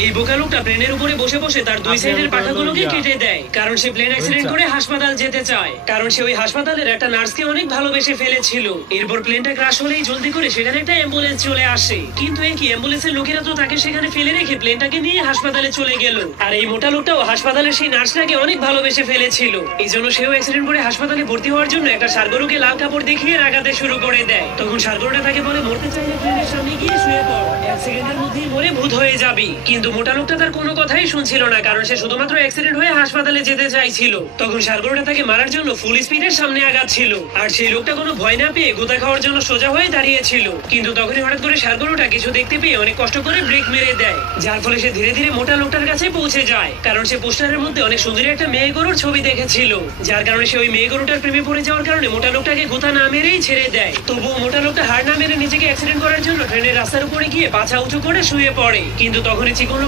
এই বোকা লোকটা প্লেনের উপরে বসে বসে তার দুই সাইডের পাখাগুলোকে কেটে দেয়, কারণ সে প্লেন অ্যাক্সিডেন্ট করে হাসপাতাল যেতে চায়, কারণ সে ওই হাসপাতালের একটা নার্সকে অনেক ভালোবেসে ফেলেছিল। এরপর প্লেনটা ক্রাশ হলেই জলদি করে সেখানে একটা অ্যাম্বুলেন্স চলে আসে, কিন্তু কি অ্যাম্বুলেন্সের লোকেরা তো তাকে সেখানে ফেলে রেখে প্লেনটাকে নিয়ে হাসপাতালে চলে গেল। আর এই মোটা লোকটাও হাসপাতালের সেই নার্সটাকে অনেক ভালোবেসে ফেলেছিল, এই জন্য সেও অ্যাক্সিডেন্ট করে হাসপাতালে ভর্তি হওয়ার জন্য একটা ষাঁড়গরুকে লাল কাপড় দেখিয়ে রাগাতে শুরু করে দেয়। তখন ষাঁড়গরুটা তাকে বলে, মরতে চাইলে প্লেনের সামনে গিয়ে শুয়ে পড়, এক সেকেন্ডের মধ্যেই মরে ভূত হয়ে যাবি। কিন্তু মোটা লোকটা তার কোনো কথাই শুনছিল না, কারণ সে শুধুমাত্র অ্যাক্সিডেন্ট হয়ে হাসপাতালে যেতে চাইছিল। তখন ষাঁড়গরুটা তাকে মারার জন্য ফুল স্পিডের সামনে আগাচ্ছিল, আর সেই লোকটা কোনো ভয় না পেয়ে গোতা খাওয়ার জন্য সোজা হয়ে দাঁড়িয়েছিল। কিন্তু তখনই হঠাৎ করে ষাঁড়গরুটা কিছু দেখতে পেয়ে অনেক কষ্ট করে ব্রেক মেরে দেয়, যার ফলে সে ধীরে ধীরে মোটা লোকটার কাছে পৌঁছে যায়, কারণ সে পোস্টারের মধ্যে অনেক সুন্দরী একটা মেয়ে গরুর ছবি দেখেছিল, যার কারণে সে ওই মেয়ে গরুটার প্রেমে পড়ে যাওয়ার কারণে মোটা লোকটাকে গোতা না মেরেই ছেড়ে দেয়। তবুও মোটা লোকটা হার না মেরে নিজেকে অ্যাক্সিডেন্ট করার জন্য ট্রেনের রাস্তার উপরে গিয়ে পাছা উঁচু করে শুয়ে পড়ে। কিন্তু তখনই চিকন